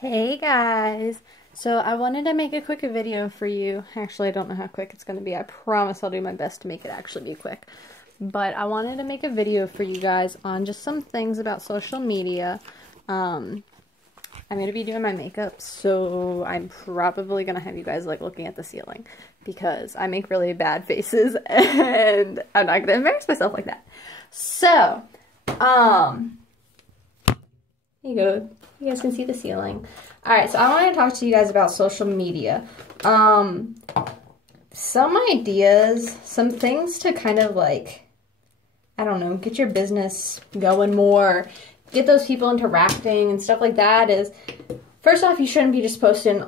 Hey guys! So I wanted to make a quick video for you. Actually, I don't know how quick it's going to be. I promise I'll do my best to make it actually be quick. But I wanted to make a video for you guys on just some things about social media. I'm going to be doing my makeup, so I'm probably going to have you guys like looking at the ceiling because I make really bad faces and I'm not going to embarrass myself like that. So, here you go. You guys can see the ceiling. Alright, so I wanted to talk to you guys about social media. Some ideas, some things to kind of like, I don't know, get your business going more, get those people interacting and stuff like that is, first off, you shouldn't be just posting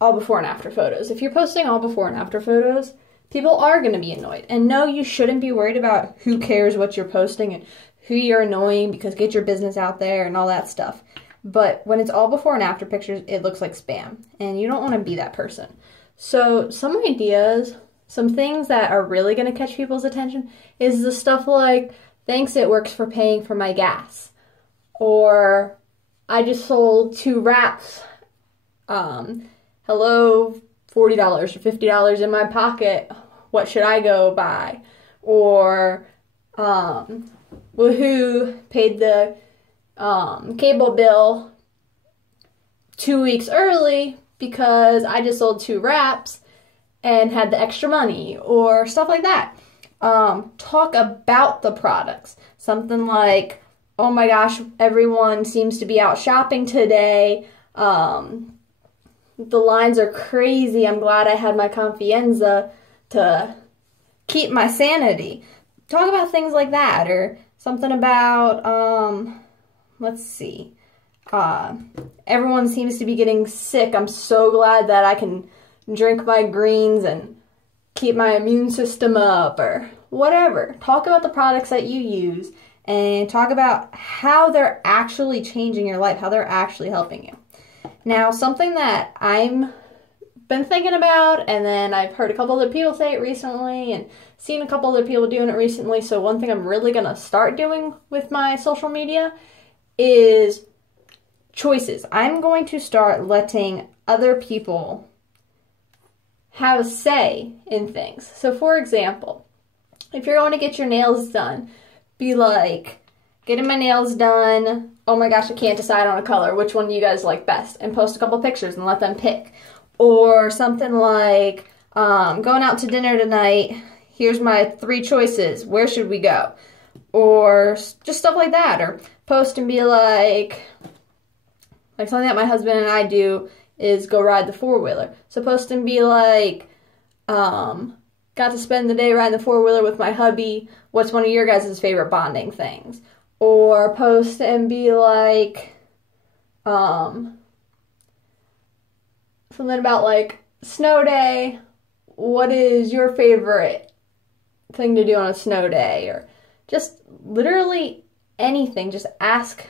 all before and after photos. If you're posting all before and after photos, people are going to be annoyed. And no, you shouldn't be worried about who cares what you're posting and who you're annoying because get your business out there and all that stuff. But when it's all before and after pictures, it looks like spam. And you don't want to be that person. So some ideas, some things that are really going to catch people's attention is the stuff like, thanks, it works for paying for my gas. Or, I just sold 2 wraps. Hello, $40 or $50 in my pocket. What should I go buy? Or, woohoo, paid the cable bill 2 weeks early because I just sold 2 wraps and had the extra money, or stuff like that. Talk about the products. Something like, oh my gosh, everyone seems to be out shopping today. The lines are crazy. I'm glad I had my Confianza to keep my sanity. Talk about things like that, or something about, let's see. Everyone seems to be getting sick. I'm so glad that I can drink my greens and keep my immune system up, or whatever. Talk about the products that you use and talk about how they're actually changing your life, how they're actually helping you. Now, something that I'm been thinking about, and then I've heard a couple other people say it recently and seen a couple other people doing it recently, so one thing I'm really going to start doing with my social media is choices. I'm going to start letting other people have a say in things. So for example, if you're going to get your nails done, be like, getting my nails done, oh my gosh, I can't decide on a color, which one do you guys like best? And post a couple pictures and let them pick. Or something like, going out to dinner tonight, here's my 3 choices, where should we go? Or just stuff like that. Or post and be like something that my husband and I do is go ride the 4-wheeler. So post and be like, got to spend the day riding the 4-wheeler with my hubby. What's one of your guys' favorite bonding things? Or post and be like, something about like, snow day. What is your favorite thing to do on a snow day? Or just literally anything. Just ask.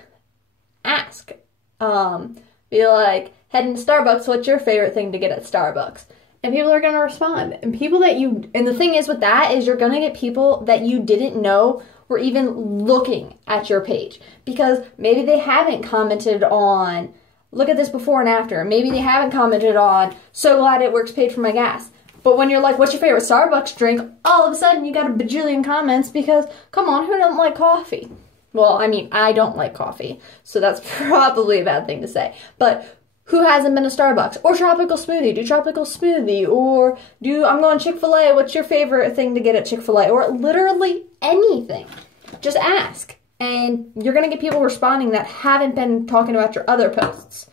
Be like, heading to Starbucks, what's your favorite thing to get at Starbucks? And people are going to respond. And the thing is with that is you're going to get people that you didn't know were even looking at your page. Because maybe they haven't commented on, look at this before and after. Maybe they haven't commented on, so glad it works, paid for my gas. But when you're like, what's your favorite Starbucks drink? All of a sudden you got a bajillion comments because, come on, who doesn't like coffee? Well, I mean, I don't like coffee, so that's probably a bad thing to say. But who hasn't been to Starbucks? Or tropical smoothie, do tropical smoothie. Or I'm going Chick-fil-A, what's your favorite thing to get at Chick-fil-A? Or literally anything. Just ask. And you're going to get people responding that haven't been talking about your other posts.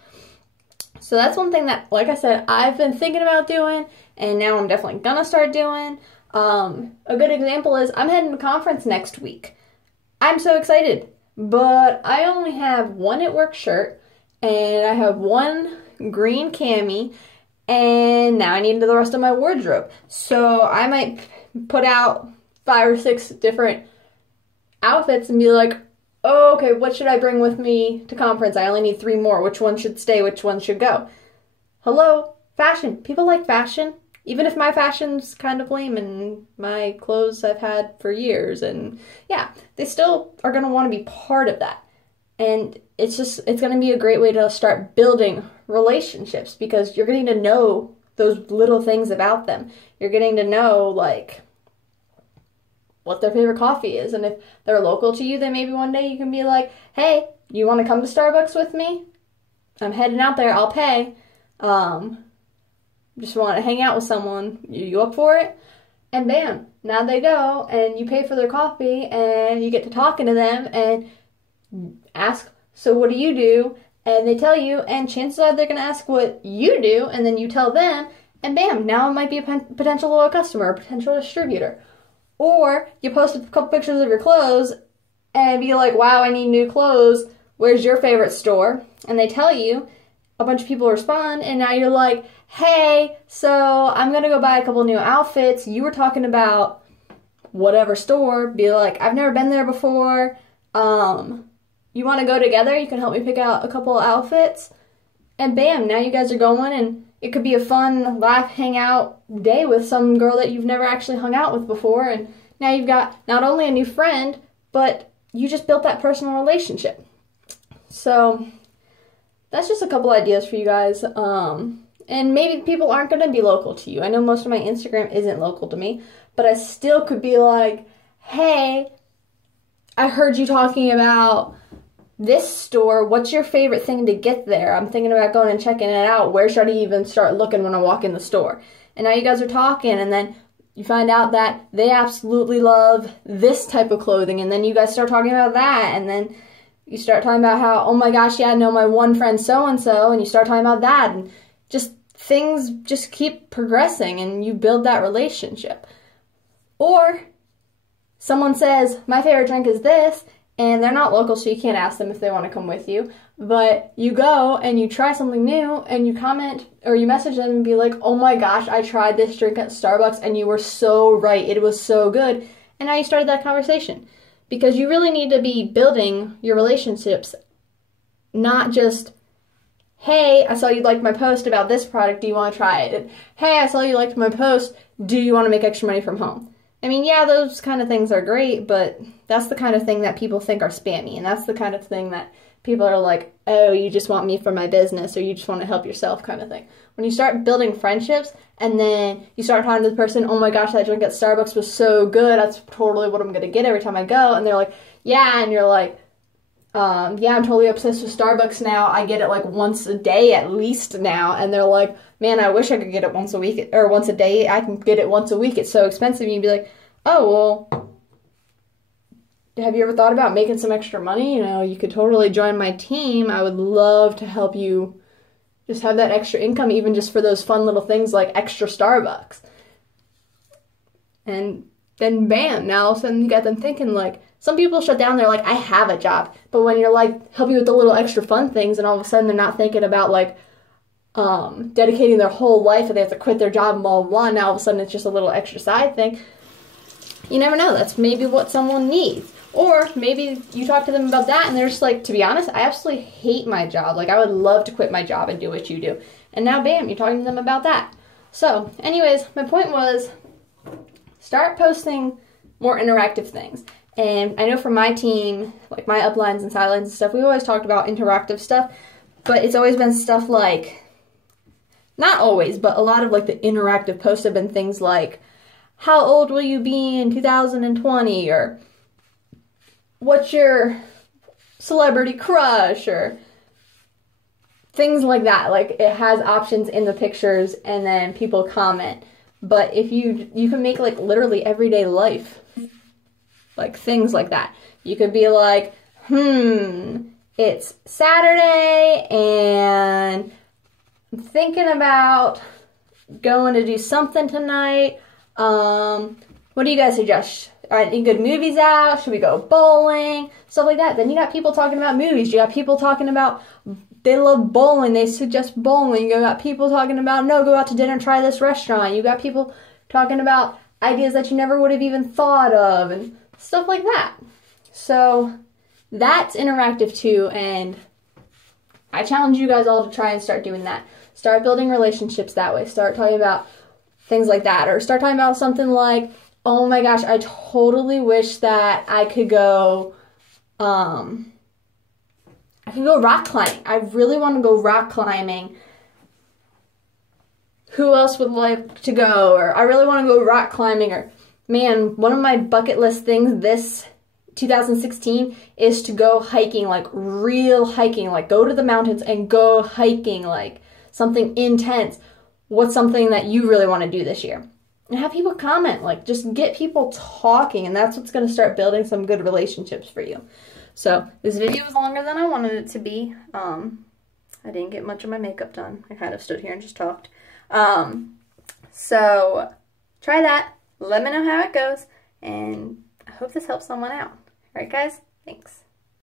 So that's one thing that, like I said, I've been thinking about doing, and now I'm definitely going to start doing. A good example is I'm heading to a conference next week. I'm so excited, but I only have 1 at work shirt, and I have 1 green cami, and now I need the rest of my wardrobe. So I might put out 5 or 6 different outfits and be like, oh, okay, what should I bring with me to conference? I only need 3 more. Which one should stay? Which one should go? Hello, fashion. People like fashion. Even if my fashion's kind of lame and my clothes I've had for years, and yeah, they still are going to want to be part of that. And it's going to be a great way to start building relationships because you're getting to know those little things about them. You're getting to know, like, what their favorite coffee is. And if they're local to you, then maybe one day you can be like, hey, you want to come to Starbucks with me? I'm heading out there. I'll pay. Just want to hang out with someone. You up for it? And bam, now they go and you pay for their coffee and you get to talking to them and ask, so what do you do? And they tell you, and chances are they're going to ask what you do, and then you tell them, and bam, now it might be a potential loyal customer, a potential distributor. Or you post a couple pictures of your clothes and be like, wow, I need new clothes. Where's your favorite store? And they tell you, a bunch of people respond, and now you're like, hey, so I'm going to go buy a couple new outfits. You were talking about whatever store. Be like, I've never been there before. You want to go together? You can help me pick out a couple of outfits. And bam, now you guys are going, and it could be a fun, laugh, hangout day with some girl that you've never actually hung out with before. And now you've got not only a new friend, but you just built that personal relationship. So that's just a couple ideas for you guys. And maybe people aren't going to be local to you. I know most of my Instagram isn't local to me, but I still could be like, hey, I heard you talking about this store. What's your favorite thing to get there? I'm thinking about going and checking it out. Where should I even start looking when I walk in the store? And now you guys are talking, and then you find out that they absolutely love this type of clothing, and then you guys start talking about that, and then you start talking about how, oh my gosh, yeah, I know my one friend so-and-so, and you start talking about that, and just things just keep progressing, and you build that relationship. Or someone says, my favorite drink is this, and they're not local, so you can't ask them if they want to come with you, but you go and you try something new, and you comment, or you message them and be like, oh my gosh, I tried this drink at Starbucks, and you were so right, it was so good, and now you started that conversation. Because you really need to be building your relationships, not just, hey, I saw you liked my post about this product, do you want to try it? And, hey, I saw you liked my post, do you want to make extra money from home? I mean, yeah, those kind of things are great, but that's the kind of thing that people think are spammy, and that's the kind of thing that people are like, oh, you just want me for my business, or you just want to help yourself kind of thing. When you start building friendships, and then you start talking to the person, oh my gosh, that drink at Starbucks was so good, that's totally what I'm going to get every time I go, and they're like, yeah, and you're like, yeah, I'm totally obsessed with Starbucks now, I get it like once a day at least now, and they're like, man, I wish I could get it once a week, or once a day, I can get it once a week, it's so expensive, and you'd be like, oh, well, have you ever thought about making some extra money? You know, you could totally join my team, I would love to help you just have that extra income, even just for those fun little things like extra Starbucks. And then bam, now all of a sudden you got them thinking, like, some people shut down, they're like, I have a job. But when you're like, help you with the little extra fun things, and all of a sudden they're not thinking about like, dedicating their whole life and they have to quit their job and blah, blah, blah. Now all of a sudden it's just a little extra side thing. You never know, that's maybe what someone needs. Or maybe you talk to them about that and they're just like, to be honest, I absolutely hate my job. Like, I would love to quit my job and do what you do. And now, bam, you're talking to them about that. So, anyways, my point was, start posting more interactive things. And I know for my team, like my uplines and sidelines and stuff, we always talked about interactive stuff. But it's always been stuff like, not always, but a lot of like the interactive posts have been things like, how old will you be in 2020? Or what's your celebrity crush, or things like that. Like, it has options in the pictures and then people comment. But if you can make like literally everyday life, like things like that. You could be like, it's Saturday and I'm thinking about going to do something tonight. What do you guys suggest? Are any good movies out? Should we go bowling? Stuff like that. Then you got people talking about movies. You got people talking about they love bowling. They suggest bowling. You got people talking about, no, go out to dinner and try this restaurant. You got people talking about ideas that you never would have even thought of and stuff like that. So that's interactive too, and I challenge you guys all to try and start doing that. Start building relationships that way. Start talking about things like that. Or start talking about something like, oh my gosh, I totally wish that I could go, I can go rock climbing. I really want to go rock climbing. Who else would like to go? Or I really want to go rock climbing. Or, man, one of my bucket list things this 2016 is to go hiking, like real hiking, like go to the mountains and go hiking, like something intense. What's something that you really want to do this year? And have people comment, like just get people talking, and that's what's going to start building some good relationships for you. So this video was longer than I wanted it to be. I didn't get much of my makeup done. I kind of stood here and just talked. So try that. Let me know how it goes, and I hope this helps someone out. All right, guys? Thanks.